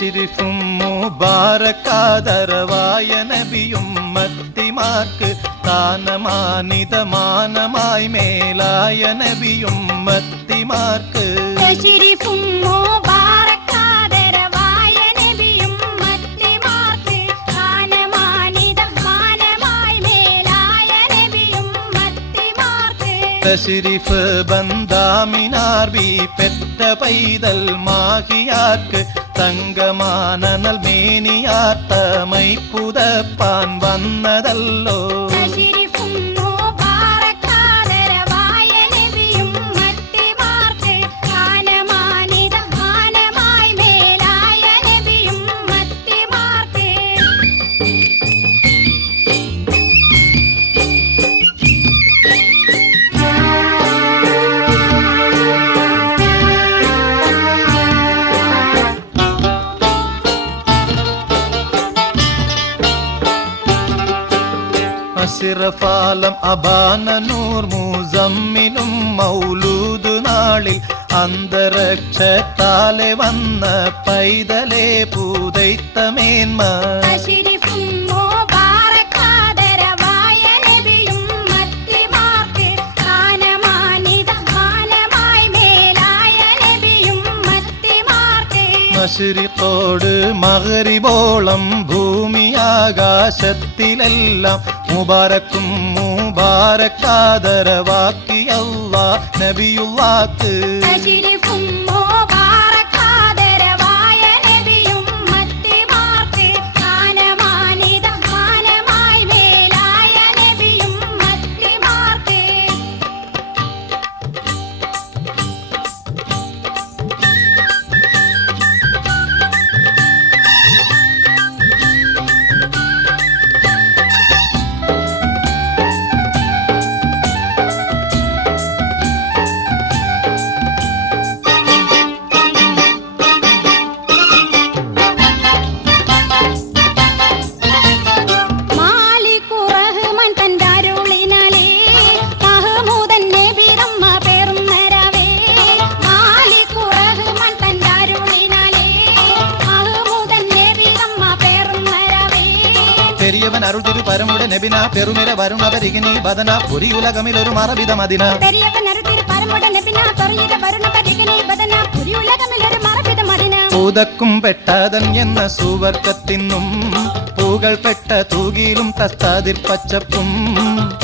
തശ്രിഫും മുബാറക്കാദരവായ നബിയും മത്തിമാർക്ക് താനമാനിതമാനമായി മേലായ നബിയും മത്തിമാർക്ക് തശ്രിഫും മുബാറക്കാദരവായ നബിയും മത്തിമാർക്ക് താനമാനിതമാനമായി മേലായ നബിയും മത്തിമാർക്ക് തശ്രിഫ് ബന്ദാമിനാർ ബി പെറ്റ പൈതൽ മാഹിയാർക്ക് തങ്കമാനൽ മേനിയാത്തമൈ പുതപ്പാൻ വന്നതല്ലോ തശ്രിഫും മുബാറക്കാദരവായ നബിയും മത്തിമാർക്ക് താനമാനിതമാനമായി മേലായ നബിയും മത്തിമാർക്ക് അസിറഫാലം അബാനനൂർ മുസമ്മിനും മൗലൂദ് നാളിൽ അന്തരക്ഷത്താലെ വന്ന പൈതലേ പൂതൈത്തമേന്മ തശ്രിഫും മുബാറക്കാദരവായ നബിയും മത്തിമാർക്ക് താനമാനിതമാനമായി മേലായ നബിയും മത്തിമാർക്ക് മശ്രിഖോട് മഗ്രിബോളം ഭൂമിയാകാശത്തിലെല്ലാം മുബാരക്കും മുബാരക്കാദരവാക്കി അല്ലാഹ് നബിയുള്ളാക്ക് തശ്രിഫും മുബാറക്കാദരവായ നബിയും മത്തിമാർക്ക് താനമാനിതമാനമായി മേലായ നബിയും മത്തിമാർക്ക് മാലികു റഹ്മാൻ തന്റെ അരുളിനാലേ മഹ്മൂദൻ നബി നമ്മ പേറുന്നരവേ മാലികു റഹ്മാൻ തന്റെ അരുളിനാലേ മഹ്മൂദൻ നബി നമ്മ പേറുന്നരവേ പെരിയവൻ അരുൾ തിരു പരമുടെ നബിന പെരുനിര വരുണവരികിനി ബദന ഒരു ഉലകമിലൊരു മറവിത മദിന പെരിയവൻ അരുൾ പരമുടെ നബിന പെറുയിര വരുണ പരിഗണി ബദന പുരി ഉലകമിലൊരു മറവിത മദിന പൂതക്കും പെട്ടതൻ എന്ന സുവർക്കത്തിനും പൂകൾ പെട്ട തൂകിലും തസ്താതിർ പച്ചപ്പും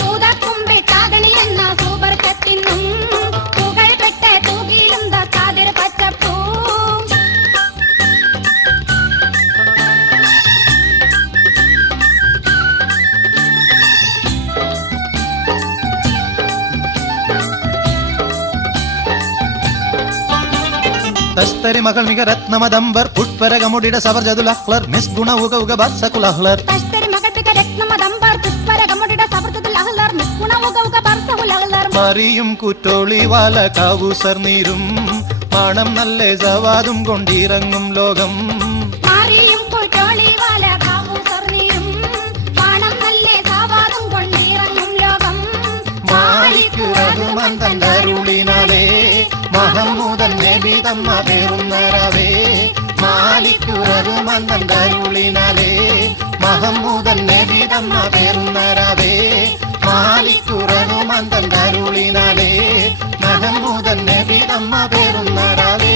പൂതക്കും പെട്ടാതണി എന്ന സൂബർക്കത്തിനും പുകഴ്പെട്ട തൂകിലും ദാതിർ പച്ചപ്പൂ തസ്തരി മകൾ മിക രത്നമദംബർ പുഷ്പരകമുടിയുടെ സവർജതുൽ അഹ്ലർ നിസ്ഗുണ ഉക ഉക ബർസകുൽ അഹ്ലർ തശ്തരി മകൾപിക രത്നമദംബർ പുഷ്പരകമുടിയുടെ സവർത്തുൽ അഹ്ലർ നിസ്ഗുണമുക ബർസഹുൽ അഹ്ലർ മറിയും കുറ്റോളി വാല കാവൂസർ നീരും മണം നല്ല സവാദും കൊണ്ടിറങ്ങും ലോകം മാറിയും കുറ്റോളി വാല കാവൂസർനിയും പണം നല്ല സവാദും കൊണ്ടിറങ്ങും ലോകം മാലിക് റഹ്മാൻ തന്റെ അരുളിനാലേ മഹമ്മൂദൻ നബി തമ്മ പേറുന്നരവേ മാലിക് റഹ്മാൻ തന്റെ അരുളിനാലേ മഹമ്മൂദൻ നബി തമ്മ പേറുന്നരവേ മാലിക് റഹ്മാൻ തന്റെ അരുളിനാലേ മഹമ്മൂദൻ നബി തമ്മ പേറുന്നരവേ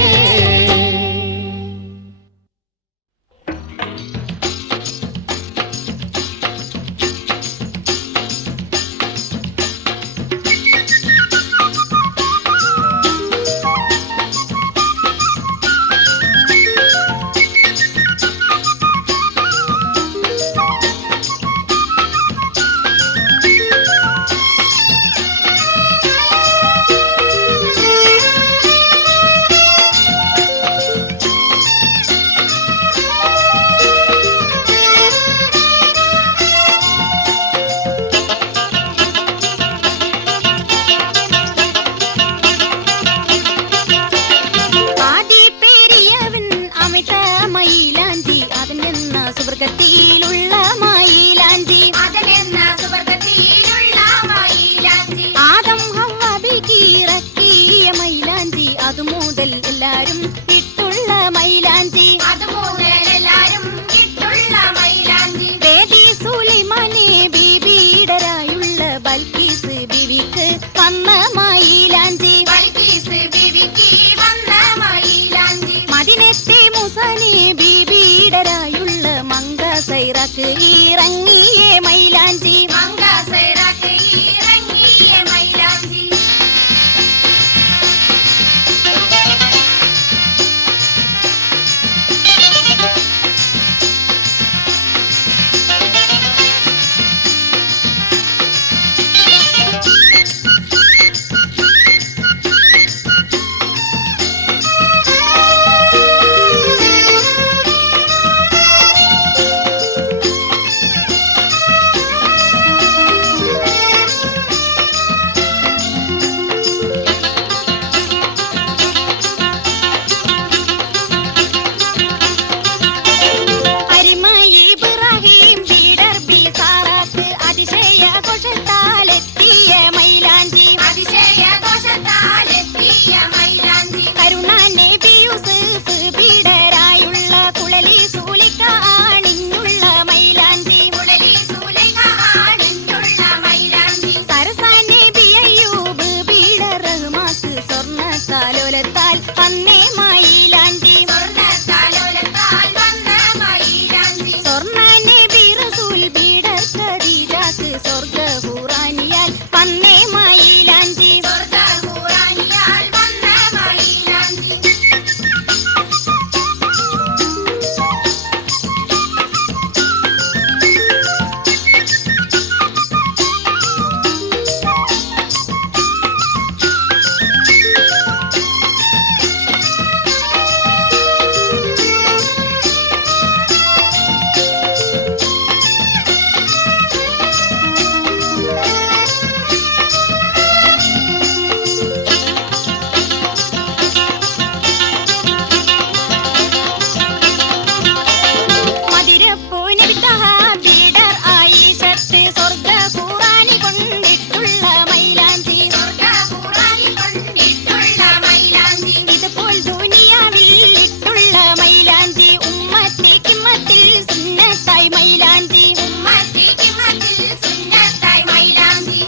പോൽ ദുനിയാവിൽ ഇട്ടുള്ള മൈലാഞ്ചി ഉമ്മത്തി കിമ്മത്തിൽ സുന്നത്തായി മൈലാഞ്ചി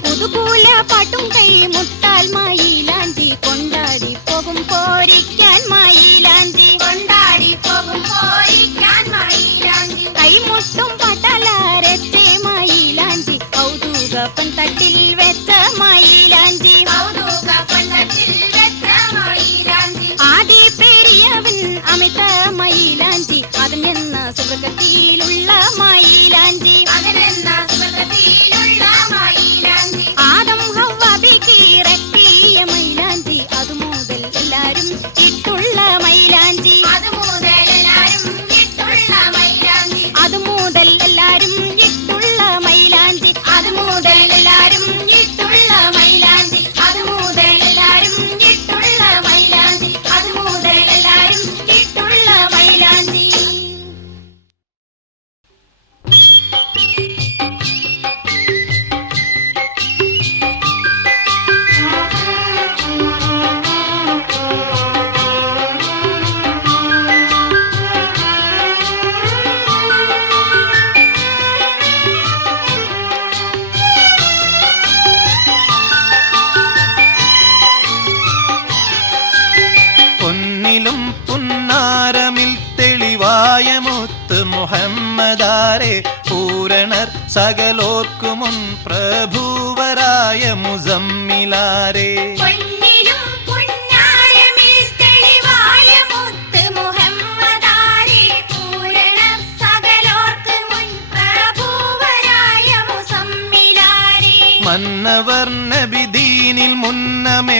പുതുകൂല പാട്ടും കൈ മുട്ടാൽ മൈലാഞ്ചി കൊണ്ടാടി പോകും പോരിക്കാൻ മൈലാഞ്ചി കൈമുട്ടും പട്ടലാരത്തെ മൈലാഞ്ചി കൗതുകപ്പൻ തട്ടിൽ വെച്ച മൈലാഞ്ചി ആദി പെരിയവൻ അമിത മൈലാഞ്ചി അതിനെന്ന സുവർഗത്തിലുള്ള മൈലാഞ്ചി ആദം ഹവ്വ ബിക്കിറക്കിയ മൈലാഞ്ചി അതുമുതൽ എല്ലാരും ഇട്ടുള്ള മൈലാഞ്ചി അതുമുതൽ എല്ലാരും ഇട്ടുള്ള മൈലാഞ്ചി അതുമുതൽ എല്ലാരും ഇട്ടുള്ള മൈലാഞ്ചി അതുമുതൽ എല്ലാരും ഇട്ടുള്ള മൈലാഞ്ചി അതുമുതൽ എല്ലാരും ഇട്ടുള്ള മൈലാഞ്ചി അതുമുതൽ എല്ലാരും ഇട്ടുള്ള മൈലാഞ്ചി. പൊന്നിലും പുന്നാരമിൽ തെളിവായ മുത്ത് മുഹമ്മദാരെ പൂരണർ സകലോർക്കുമുൻ പ്രഭുവരായ മുസമ്മിലാരെ പൊന്നിലും പുന്നാരമിൽ തെളിവായ മുത്ത് മുഹമ്മദാരെ പൂരണർ സകലോർക്കും മുൻ പ്രഭുവരായ മുസമ്മിലാരെ മന്നവർ നബിദീനിൽ മുന്നമേ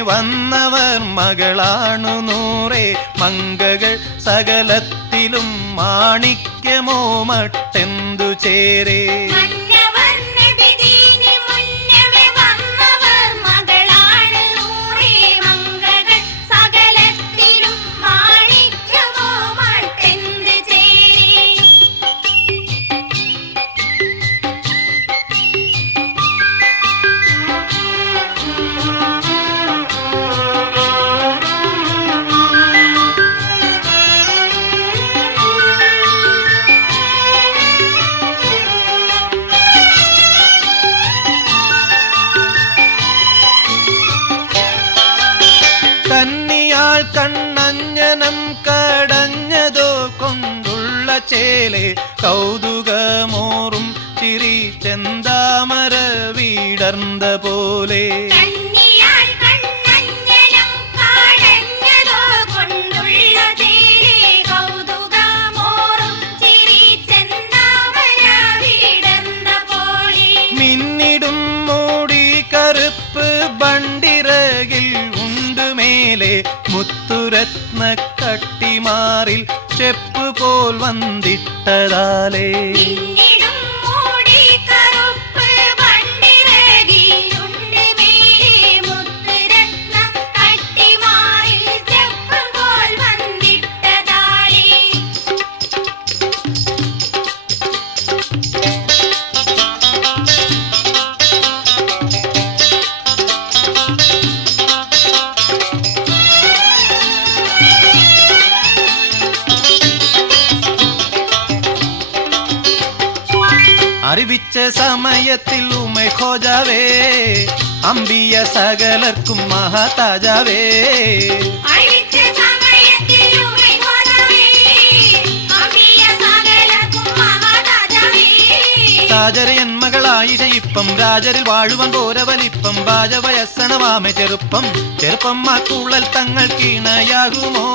വന്നവർ മകളാണു നൂറേ മങ്കകൾ സകലത്തിലും മാണിക്യമോ മട്ടെന്തു ചേരേ മന്നവർ നബിദീനിൽ മുന്നമേ വന്നവർ മകളാണ് നൂറേ മങ്കകൾ സകലത്തിലും മാണിക്യമോ മട്ടെന്ത് ചേരേ. കന്നിയാൾ കണ്ണഞ്ജനം കടഞ്ഞതോ കൊണ്ടുള്ള ചേലെ കൗതുകമോറും ചിരി ചെന്താമര വീടർന്ന പോലെ കന്നിയാൾ കണ്ണഞ്ജനം കാടഞ്ഞതോ കൊണ്ടുള്ള തേരെ കൗതുകമോറും ചിരി ചെന്താമര വിടർന്ന പോലെ മിന്നിടും മൂടി കറുപ്പ് ബണ്ടിറകിൽ ഉണ്ട് മേലെ മുത്തുരത്ന കട്ടിമാറിൽ ചെപ്പ് പോൽ വന്നിട്ടതാലേ പിന്നിടും മൂടി കറുപ്പ് ബണ്ടിറകിലുണ്ട് മേലെ മുത്തുരത്ന കട്ടിമാറിൽ ചെപ്പ് പോൽ വന്നിട്ടതാലേ. അറിവിച്ച സമയത്തിൽ ഉമൈ ഖോജാവേ അമ്പിയ സകലർക്കും മഹാതാജാവേ അഴിച്ച സമയത്തിൽ ഉമൈ ഖോജാവേ അമ്പിയ സകലർക്കും മഹാതാജാവേ താജരയൻ മകളായിഷ ഇപ്പം രാജരിൽ വാഴുവൻ പോരവലിപ്പം ഭാജവയസ്സണവാമെ ചെറുപ്പം ചെറുപ്പം മാക്കുള്ളൽ തങ്ങൾ കീണയാകുമോ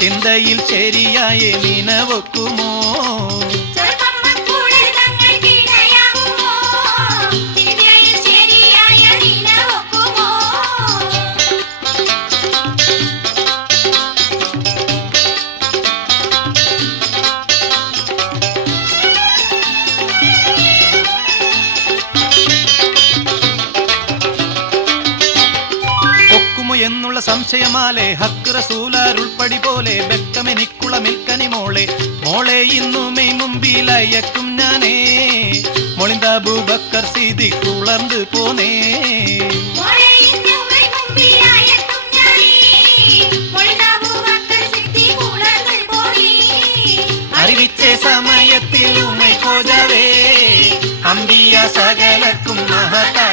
ചിന്തയിൽ ശരിയായ നിനവൊക്കുമോ ചെറുപ്പമ്മക്കൂടെ തങ്ങൾ കിണയാകുമോ തിരികയിൽ ശരിയായ നിലവൊക്കുമോ. ഒക്കുമോ എന്നുള്ള സംശയമാലെ ഹക്ക് റസൂലാരുൾപ്പടി പോലെ ബെക്കമെനിക്കുള്ള മിൽക്കനി മോളെ മോളെ ഇന്നുമേ മുമ്പിലയക്കും ഞാനേ മൊളിന്താബൂബക്കർ സീതി കുളർന്ന് പോനേ മോളെ ഇന്നുമേ മുമ്പിലായെത്തും ഞാനേ മൊളിന്താബൂബക്കർ ബത്ത